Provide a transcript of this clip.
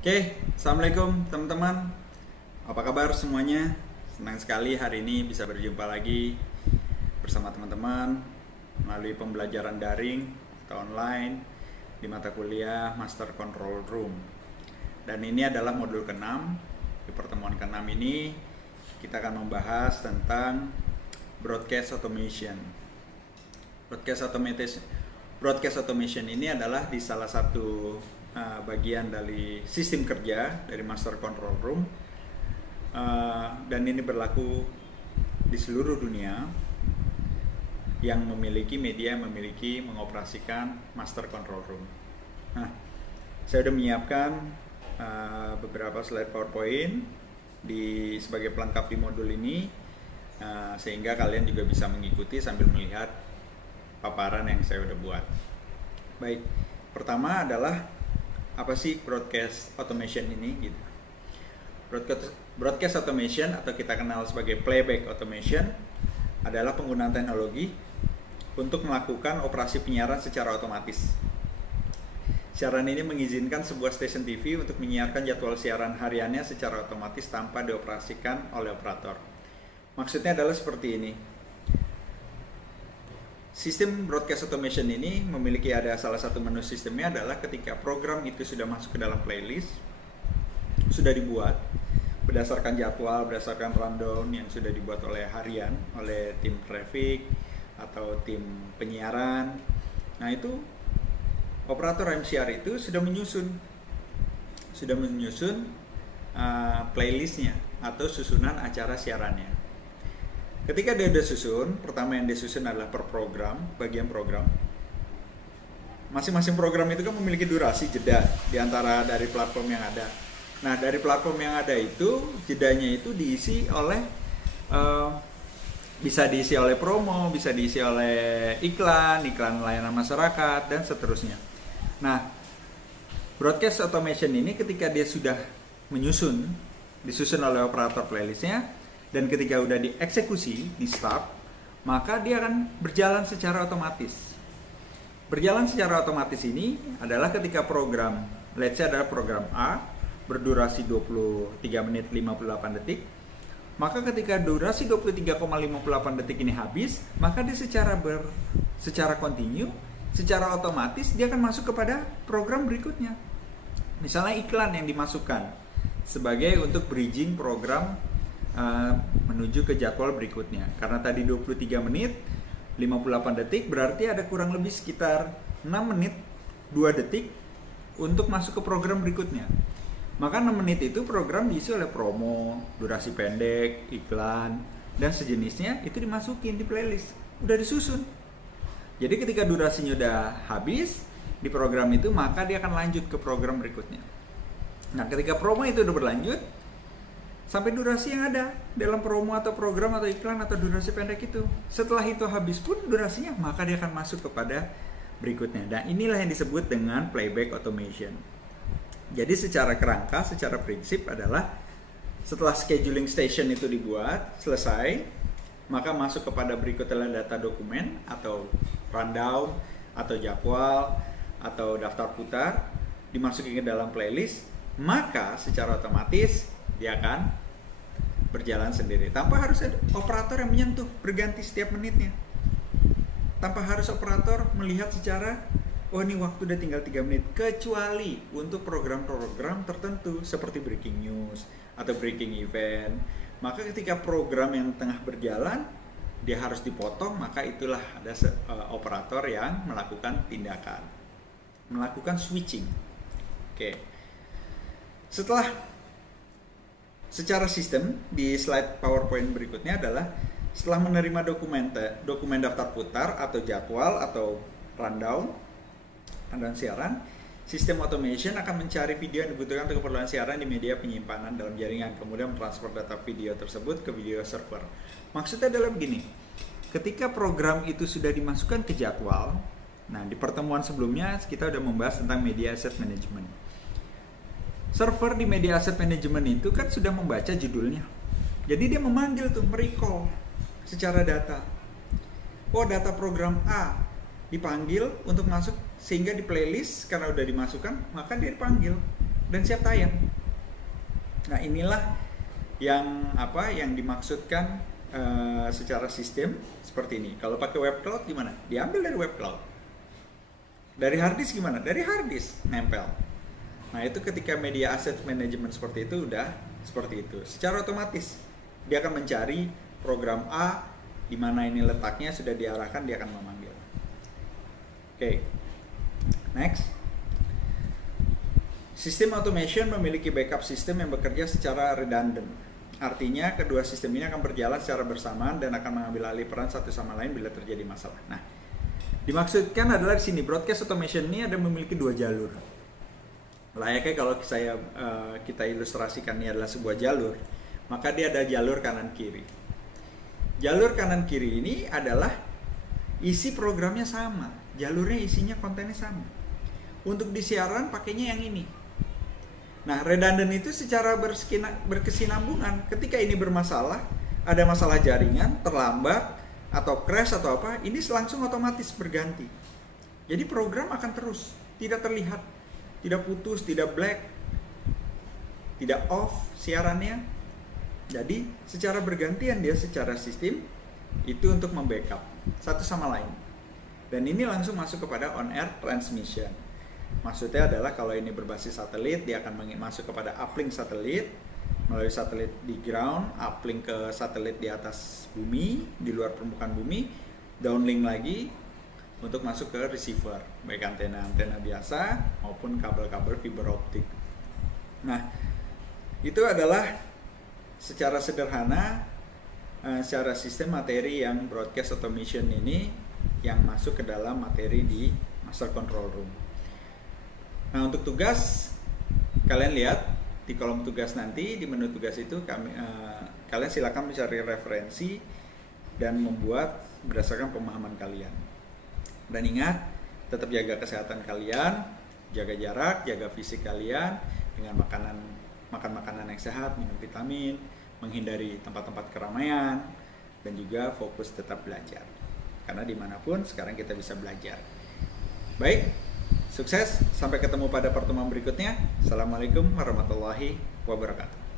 Oke, Assalamualaikum teman-teman. Apa kabar semuanya? Senang sekali hari ini bisa berjumpa lagi bersama teman-teman melalui pembelajaran daring atau online di mata kuliah Master Control Room. Dan ini adalah modul ke-6. Di pertemuan ke-6 ini kita akan membahas tentang broadcast automation. Broadcast automation ini adalah di salah satu bagian dari sistem kerja dari Master Control Room, dan ini berlaku di seluruh dunia yang memiliki media mengoperasikan Master Control Room. Nah, saya sudah menyiapkan beberapa slide PowerPoint sebagai pelengkap di modul ini, sehingga kalian juga bisa mengikuti sambil melihat paparan yang saya sudah buat. Baik, pertama adalah apa sih broadcast automation ini gitu. Broadcast automation atau kita kenal sebagai playback automation adalah penggunaan teknologi untuk melakukan operasi penyiaran secara otomatis. Siaran ini mengizinkan sebuah stasiun TV untuk menyiarkan jadwal siaran hariannya secara otomatis tanpa dioperasikan oleh operator. Maksudnya adalah seperti ini. Sistem broadcast automation ini memiliki salah satu menu sistemnya adalah ketika program itu sudah masuk ke dalam playlist, sudah dibuat berdasarkan jadwal, berdasarkan rundown yang sudah dibuat oleh harian, oleh tim traffic atau tim penyiaran. Nah, itu operator MCR itu sudah menyusun playlistnya atau susunan acara siarannya. Ketika dia udah susun, pertama yang dia susun adalah per program, bagian program. Masing-masing program itu kan memiliki durasi jeda di antara dari platform yang ada. Nah, dari platform yang ada itu, jedanya itu diisi oleh bisa diisi oleh promo, bisa diisi oleh iklan layanan masyarakat, dan seterusnya. Nah, broadcast automation ini ketika dia sudah disusun oleh operator playlistnya, dan ketika udah dieksekusi, di start, maka dia akan berjalan secara otomatis. Berjalan secara otomatis ini adalah ketika program, let's say adalah program A, berdurasi 23 menit 58 detik, maka ketika durasi 23,58 detik ini habis, maka dia secara continue, secara otomatis dia akan masuk kepada program berikutnya. Misalnya iklan yang dimasukkan sebagai untuk bridging program menuju ke jadwal berikutnya. Karena tadi 23 menit 58 detik, berarti ada kurang lebih sekitar 6 menit 2 detik untuk masuk ke program berikutnya. Maka 6 menit itu program diisi oleh promo, durasi pendek, iklan, dan sejenisnya, itu dimasukin di playlist. Udah disusun. Jadi ketika durasinya udah habis di program itu, maka dia akan lanjut ke program berikutnya. Nah, ketika promo itu udah berlanjut sampai durasi yang ada dalam promo atau program atau iklan atau durasi pendek itu, setelah itu habis pun durasinya, maka dia akan masuk kepada berikutnya. Dan inilah yang disebut dengan playback automation. Jadi secara kerangka, secara prinsip adalah setelah scheduling station itu dibuat, selesai, maka masuk kepada berikutnya data dokumen atau rundown atau jadwal atau daftar putar, dimasukin ke dalam playlist, maka secara otomatis dia akan berjalan sendiri tanpa harus ada operator yang menyentuh berganti setiap menitnya, tanpa harus operator melihat secara ini waktu udah tinggal 3 menit, kecuali untuk program-program tertentu seperti breaking news atau breaking event. Maka ketika program yang tengah berjalan dia harus dipotong, maka itulah ada operator yang melakukan tindakan, melakukan switching. Oke. Secara sistem di slide PowerPoint berikutnya adalah setelah menerima dokumen daftar putar atau jadwal atau rundown siaran, sistem automation akan mencari video yang dibutuhkan untuk keperluan siaran di media penyimpanan dalam jaringan, kemudian mentransfer data video tersebut ke video server. Maksudnya adalah begini, ketika program itu sudah dimasukkan ke jadwal, nah di pertemuan sebelumnya kita sudah membahas tentang media asset management. Server di media asset management itu kan sudah membaca judulnya. Jadi dia memanggil tuh, merecall secara data. Oh, data program A dipanggil untuk masuk, sehingga di playlist karena udah dimasukkan, maka dia dipanggil. dan siap tayang. Nah, inilah yang dimaksudkan secara sistem seperti ini. Kalau pakai web cloud gimana? Diambil dari web cloud. Dari hard disk gimana? Dari hard disk nempel. Nah, itu ketika media asset management seperti itu udah seperti itu. Secara otomatis dia akan mencari program A di mana ini letaknya, sudah diarahkan, dia akan memanggil. Oke. Next. Sistem automation memiliki backup sistem yang bekerja secara redundant. Artinya kedua sistem ini akan berjalan secara bersamaan dan akan mengambil alih peran satu sama lain bila terjadi masalah. Nah, dimaksudkan adalah di sini broadcast automation ini ada memiliki dua jalur. Layaknya kalau kita ilustrasikan ini adalah sebuah jalur, maka dia ada jalur kanan kiri. Jalur kanan kiri ini adalah isi programnya sama, jalurnya isinya kontennya sama. Untuk di siaran pakainya yang ini. Nah, redundant itu secara berkesinambungan. Ketika ini bermasalah, ada masalah jaringan, terlambat, atau crash atau apa, ini langsung otomatis berganti. Jadi program akan terus, tidak terlihat, tidak putus, tidak black, tidak off siarannya. Jadi secara bergantian dia secara sistem itu untuk membackup satu sama lain. Dan ini langsung masuk kepada on-air transmission. Maksudnya adalah kalau ini berbasis satelit, dia akan masuk kepada uplink satelit, melalui satelit di ground, uplink ke satelit di atas bumi, di luar permukaan bumi, downlink lagi untuk masuk ke receiver, baik antena-antena biasa maupun kabel-kabel fiber optik. Nah, itu adalah secara sederhana secara sistem materi yang broadcast automation ini yang masuk ke dalam materi di master control room. Nah, untuk tugas, kalian lihat di kolom tugas nanti, di menu tugas itu kalian silakan mencari referensi dan membuat berdasarkan pemahaman kalian. Dan ingat, tetap jaga kesehatan kalian, jaga jarak, jaga fisik kalian dengan makan makanan yang sehat, minum vitamin, menghindari tempat-tempat keramaian, dan juga fokus tetap belajar. Karena dimanapun sekarang kita bisa belajar. Baik, sukses, sampai ketemu pada pertemuan berikutnya. Assalamualaikum warahmatullahi wabarakatuh.